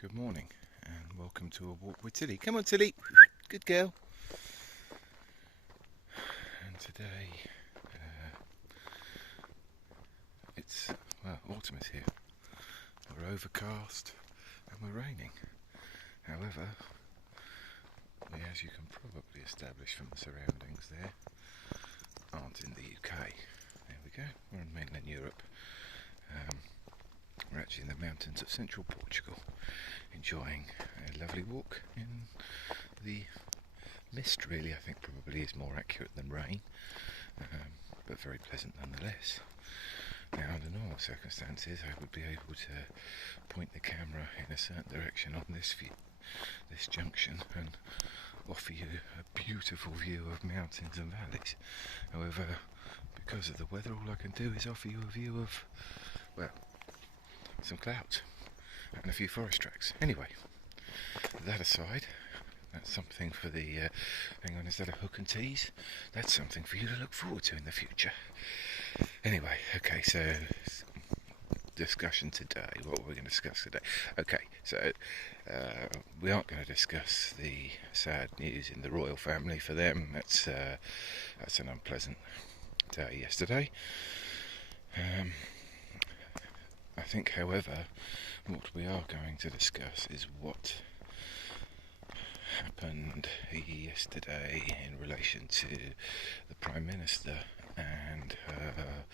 Good morning and welcome to a walk with Tilly. Come on, Tilly. Good girl. And today autumn is here. We're overcast and we're raining. However, as you can probably establish from the surroundings there, aren't in the UK. There we go. We're in mainland Europe. We're actually in the mountains of central Portugal, enjoying a lovely walk in the mist. Really, I think probably is more accurate than rain, but very pleasant nonetheless. Now, under normal circumstances, I would be able to point the camera in a certain direction on this junction and offer you a beautiful view of mountains and valleys. However, because of the weather, all I can do is offer you a view of, some clouds and a few forest tracks. Anyway, that aside, that's something for the hang on, is that a hook and tease? That's something for you to look forward to in the future. Anyway, okay, so discussion today. What are we going to discuss today? Okay, so we aren't going to discuss the sad news in the royal family. For them, that's an unpleasant day yesterday. I think, however, what we are going to discuss is what happened yesterday in relation to the Prime Minister and her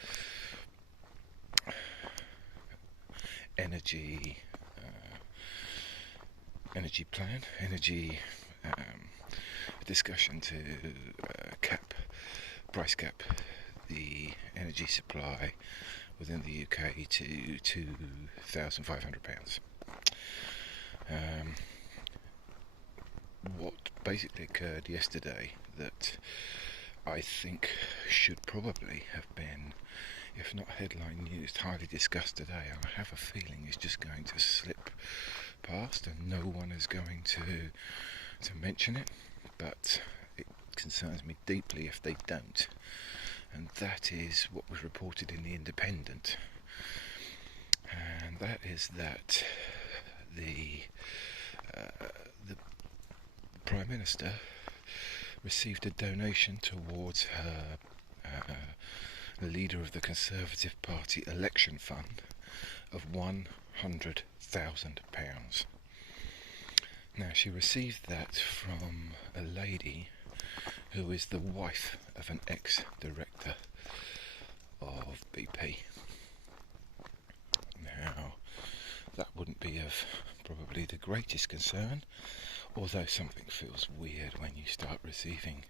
energy plan, discussion to price cap the energy supply within the UK to £2,500. What basically occurred yesterday that I think should probably have been, if not headline news, highly discussed today, I have a feeling is just going to slip past and no one is going to mention it, but it concerns me deeply if they don't. And that is what was reported in the Independent, and that is that the Prime Minister received a donation towards her leader of the Conservative Party election fund of £100,000. Now, she received that from a lady who is the wife of an ex-director of BP. Now, that wouldn't be of probably the greatest concern, although something feels weird when you start receiving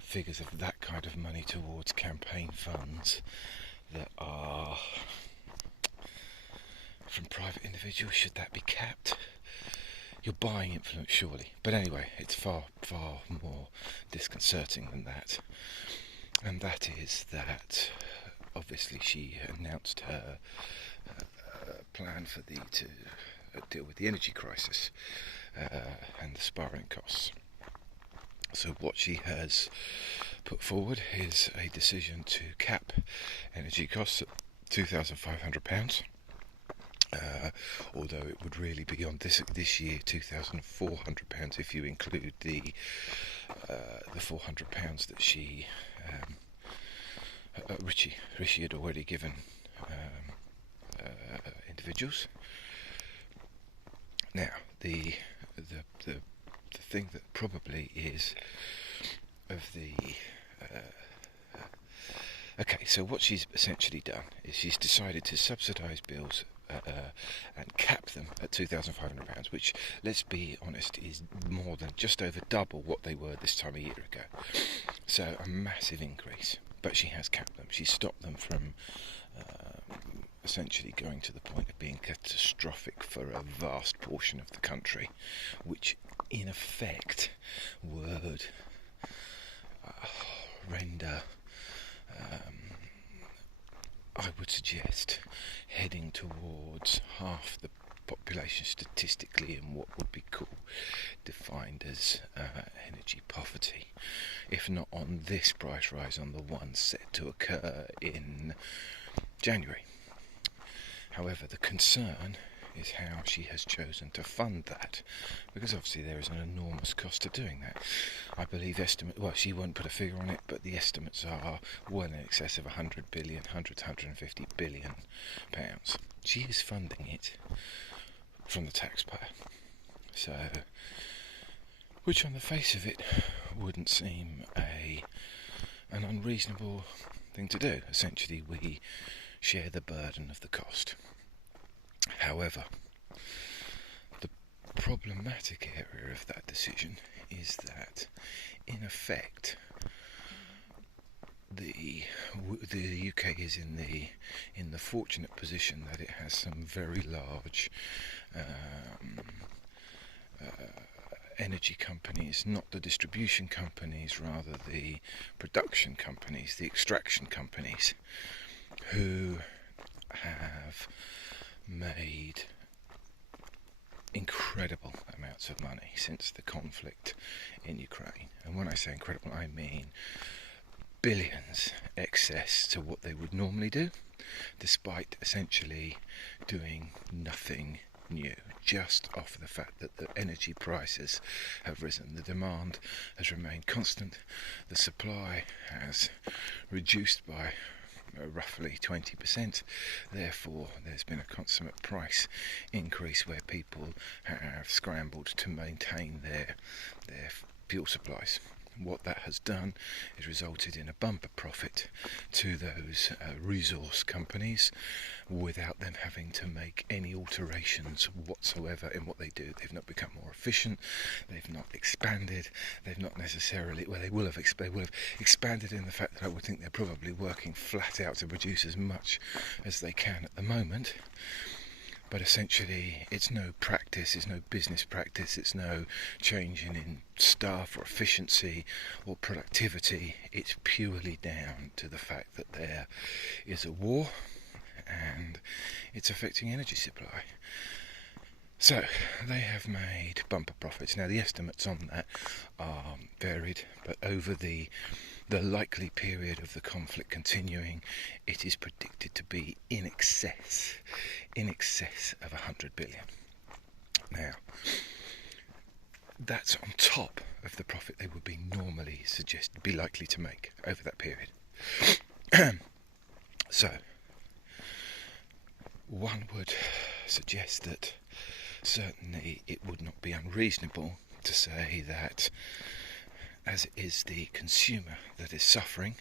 figures of that kind of money towards campaign funds that are from private individuals. Should that be capped? You're buying influence, surely. But anyway, it's far, far more disconcerting than that. And that is that, obviously, she announced her plan for to deal with the energy crisis and the spiralling costs. So what she has put forward is a decision to cap energy costs at £2,500. Although it would really be on this year £2,400 if you include the £400 that she Richie had already given individuals. Now the thing that probably is of the okay, so what she's essentially done is she's decided to subsidise bills and cap them at £2,500, which, let's be honest, is more than just over double what they were this time a year ago. So a massive increase, but she has capped them. She stopped them from essentially going to the point of being catastrophic for a vast portion of the country, which in effect would render I would suggest heading towards half the population statistically in what would be defined as energy poverty, if not on this price rise, on the one set to occur in January. However, the concern is how she has chosen to fund that, because obviously there is an enormous cost to doing that. I believe she won't put a figure on it, but the estimates are well in excess of 100 billion, 100 to 150 billion pounds. She is funding it from the taxpayer. So, which on the face of it wouldn't seem an unreasonable thing to do. Essentially, we share the burden of the cost. However, the problematic area of that decision is that, in effect, the UK is in the fortunate position that it has some very large energy companies, not the distribution companies, rather the production companies, the extraction companies, who have made incredible amounts of money since the conflict in Ukraine. And when I say incredible, I mean billions excess to what they would normally do, despite essentially doing nothing new, just off the fact that the energy prices have risen. The demand has remained constant, the supply has reduced by roughly 20%, therefore there's been a consummate price increase where people have scrambled to maintain their fuel supplies. What that has done is resulted in a bumper profit to those resource companies without them having to make any alterations whatsoever in what they do. They've not become more efficient, they've not expanded, they've not necessarily, well, they will have expanded in the fact that I would think they're probably working flat out to produce as much as they can at the moment. But essentially, it's no practice, it's no business practice, it's no change in staff or efficiency or productivity. It's purely down to the fact that there is a war and it's affecting energy supply. So, they have made bumper profits. Now, the estimates on that are varied, but over the likely period of the conflict continuing, it is predicted to be in excess of 100 billion. Now, that's on top of the profit they would be normally be likely to make over that period. So, one would suggest that certainly it would not be unreasonable to say that, as it is the consumer that is suffering,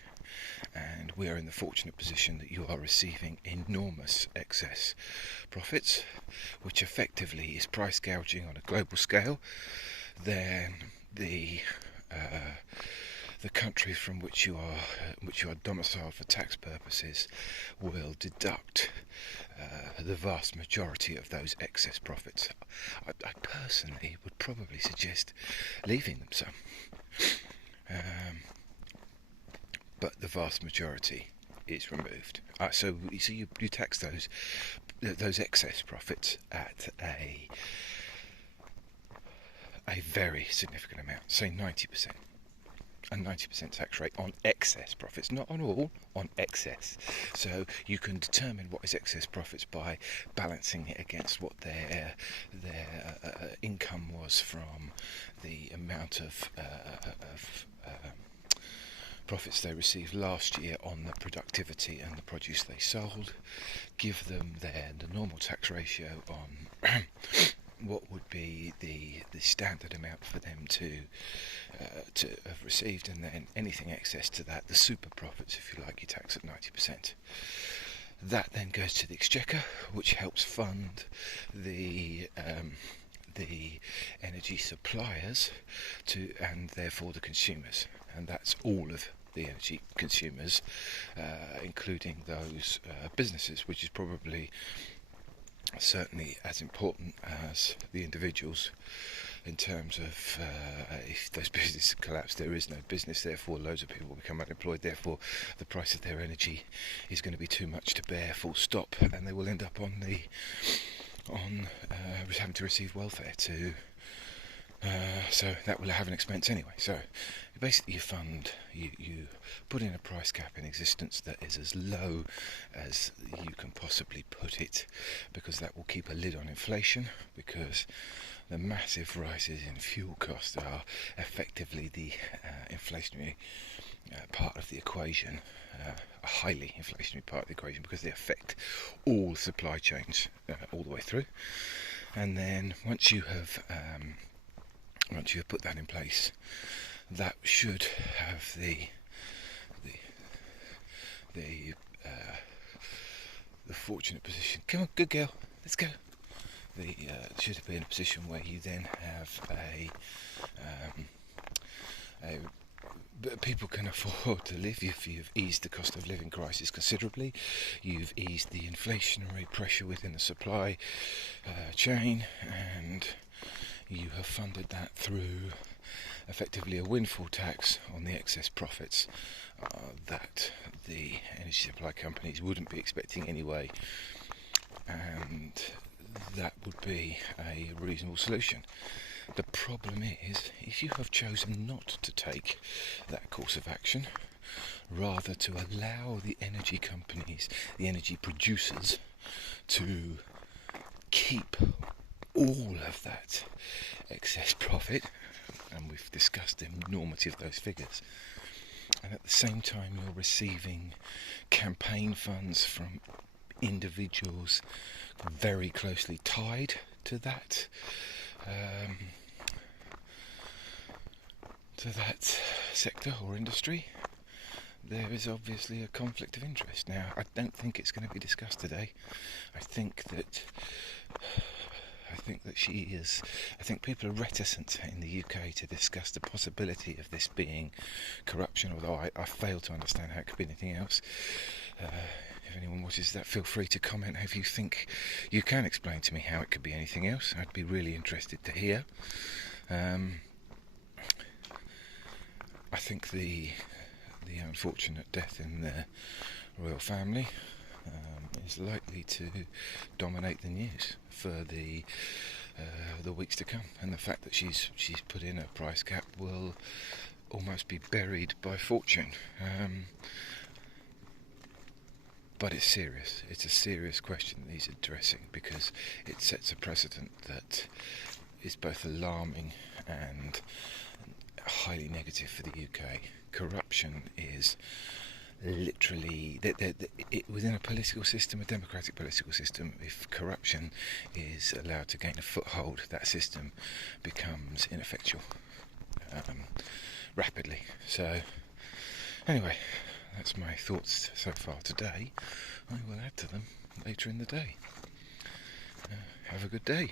and we are in the fortunate position that you are receiving enormous excess profits, which effectively is price gouging on a global scale, then the country from which you are domiciled for tax purposes will deduct the vast majority of those excess profits. I personally would probably suggest leaving them some. But the vast majority is removed. So you tax those excess profits at a very significant amount, say 90%. A 90% tax rate on excess profits, not on all, on excess. So you can determine what is excess profits by balancing it against what their income was from the amount of profits they received last year on the productivity and the produce they sold. Give them the normal tax ratio on what would be the standard amount for them to have received, and then anything excess to that, the super profits, if you like, you tax at 90%. That then goes to the exchequer, which helps fund the energy suppliers and therefore the consumers, and that's all of the energy consumers, including those businesses, which is probably certainly as important as the individuals, in terms of if those businesses collapse, there is no business, therefore loads of people will become unemployed, therefore the price of their energy is going to be too much to bear, full stop, and they will end up having to receive welfare to So that will have an expense anyway. So basically you put in a price cap in existence that is as low as you can possibly put it, because that will keep a lid on inflation, because the massive rises in fuel costs are effectively the inflationary part of the equation, a highly inflationary part of the equation, because they affect all supply chains all the way through. And then once you have put that in place, that should have the fortunate position. Come on, good girl, let's go. Should be in a position where you then have people can afford to live. If you've eased the cost of living crisis considerably, you've eased the inflationary pressure within the supply chain, and you have funded that through effectively a windfall tax on the excess profits that the energy supply companies wouldn't be expecting anyway, and that would be a reasonable solution. The problem is, if you have chosen not to take that course of action, rather to allow the energy companies, the energy producers, to keep all of that excess profit, and we've discussed the enormity of those figures, and at the same time you're receiving campaign funds from individuals very closely tied to that sector or industry, there is obviously a conflict of interest. Now, I don't think it's going to be discussed today. I think people are reticent in the UK to discuss the possibility of this being corruption, although I fail to understand how it could be anything else. If anyone watches that, feel free to comment if you think you can explain to me how it could be anything else. I'd be really interested to hear. I think the unfortunate death in the royal family is likely to dominate the news for the weeks to come, and the fact that she's put in a price cap will almost be buried by fortune. But it's serious. It's a serious question that he's addressing, because it sets a precedent that is both alarming and highly negative for the UK. Corruption is literally within a political system, a democratic political system. If corruption is allowed to gain a foothold, that system becomes ineffectual rapidly. So anyway, that's my thoughts so far today. I will add to them later in the day. Have a good day.